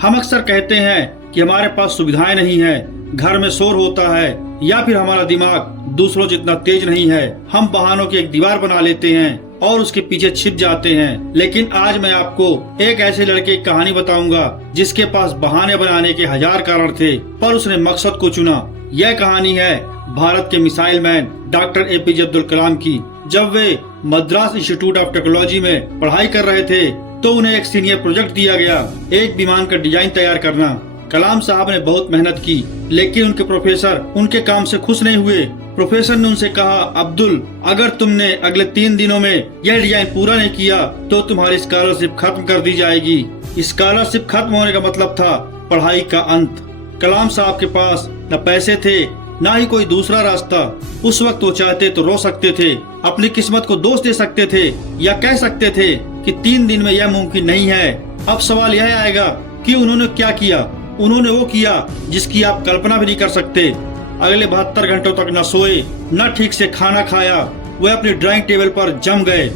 हम अक्सर कहते हैं कि हमारे पास सुविधाएं नहीं है, घर में शोर होता है या फिर हमारा दिमाग दूसरों जितना तेज नहीं है। हम बहानों की एक दीवार बना लेते हैं और उसके पीछे छिप जाते हैं। लेकिन आज मैं आपको एक ऐसे लड़के की कहानी बताऊंगा जिसके पास बहाने बनाने के हजार कारण थे, पर उसने मकसद को चुना। यह कहानी है भारत के missile man doctor APJ Abdul Kalam की। जब वे मद्रास इंस्टीट्यूट ऑफ टेक्नोलॉजी में पढ़ाई कर रहे थे तो उन्हें एक सीनियर प्रोजेक्ट दिया गया, एक विमान का डिजाइन तैयार करना। कलाम साहब ने बहुत मेहनत की, लेकिन उनके प्रोफेसर उनके काम से खुश नहीं हुए। प्रोफेसर ने उनसे कहा, अब्दुल, अगर तुमने अगले 3 दिनों में यह डिजाइन पूरा नहीं किया तो तुम्हारी स्कॉलरशिप खत्म कर दी जाएगी। स्कॉलरशिप खत्म होने का मतलब था पढ़ाई का अंत। कलाम साहब के पास न पैसे थे न ही कोई दूसरा रास्ता। उस वक्त वो चाहते तो रो सकते थे, अपनी किस्मत को दोष दे सकते थे या कह सकते थे कि 3 दिन में यह मुमकिन नहीं है। अब सवाल यह आएगा कि उन्होंने क्या किया। उन्होंने वो किया जिसकी आप कल्पना भी नहीं कर सकते। अगले 72 घंटों तक न सोए, न ठीक से खाना खाया। वे अपनी ड्राइंग टेबल पर जम गए।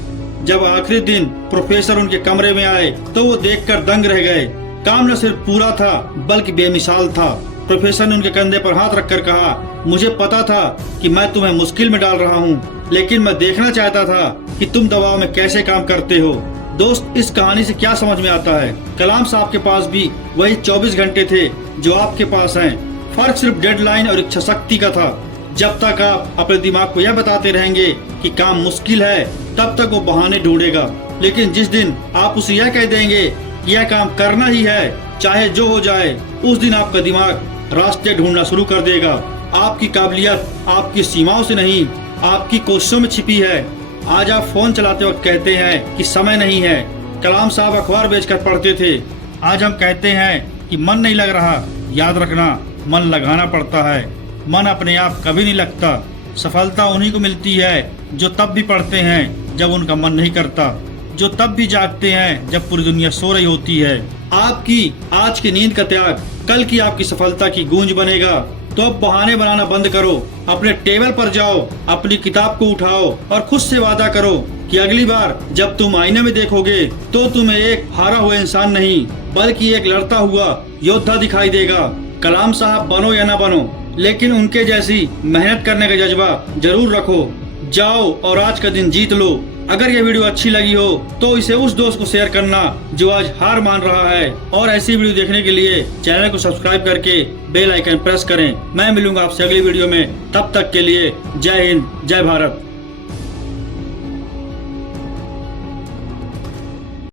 जब आखिरी दिन प्रोफेसर उनके कमरे में आए तो वो देखकर दंग रह गए। काम न सिर्फ पूरा था बल्कि बेमिसाल था। प्रोफेसर ने उनके कंधे पर हाथ रखकर कहा, मुझे पता था कि मैं तुम्हें मुश्किल में डाल रहा हूँ, लेकिन मैं देखना चाहता था कि तुम दबाव में कैसे काम करते हो। दोस्त, इस कहानी से क्या समझ में आता है? कलाम साहब के पास भी वही 24 घंटे थे जो आपके पास हैं। फर्क सिर्फ डेडलाइन और इच्छा शक्ति का था। जब तक आप अपने दिमाग को यह बताते रहेंगे कि काम मुश्किल है, तब तक वो बहाने ढूंढेगा। लेकिन जिस दिन आप उसे यह कह देंगे कि यह काम करना ही है, चाहे जो हो जाए, उस दिन आपका दिमाग रास्ते ढूंढना शुरू कर देगा। आपकी काबिलियत आपकी सीमाओं से नहीं, आपकी कोशिशों में छिपी है। आज आप फोन चलाते वक्त कहते हैं कि समय नहीं है। कलाम साहब अखबार बेचकर पढ़ते थे। आज हम कहते हैं कि मन नहीं लग रहा। याद रखना, मन लगाना पड़ता है। मन अपने आप कभी नहीं लगता। सफलता उन्हीं को मिलती है जो तब भी पढ़ते हैं जब उनका मन नहीं करता, जो तब भी जागते हैं जब पूरी दुनिया सो रही होती है। आपकी आज की नींद का त्याग कल की आपकी सफलता की गूंज बनेगा। तो अब बहाने बनाना बंद करो, अपने टेबल पर जाओ, अपनी किताब को उठाओ और खुद से वादा करो कि अगली बार जब तुम आईने में देखोगे तो तुम्हें एक हारा हुआ इंसान नहीं बल्कि एक लड़ता हुआ योद्धा दिखाई देगा। कलाम साहब बनो या ना बनो, लेकिन उनके जैसी मेहनत करने का जज्बा जरूर रखो। जाओ और आज का दिन जीत लो। अगर ये वीडियो अच्छी लगी हो तो इसे उस दोस्त को शेयर करना जो आज हार मान रहा है। और ऐसी वीडियो देखने के लिए चैनल को सब्सक्राइब करके बेल आइकन प्रेस करें। मैं मिलूंगा आपसे अगली वीडियो में। तब तक के लिए जय हिंद, जय भारत।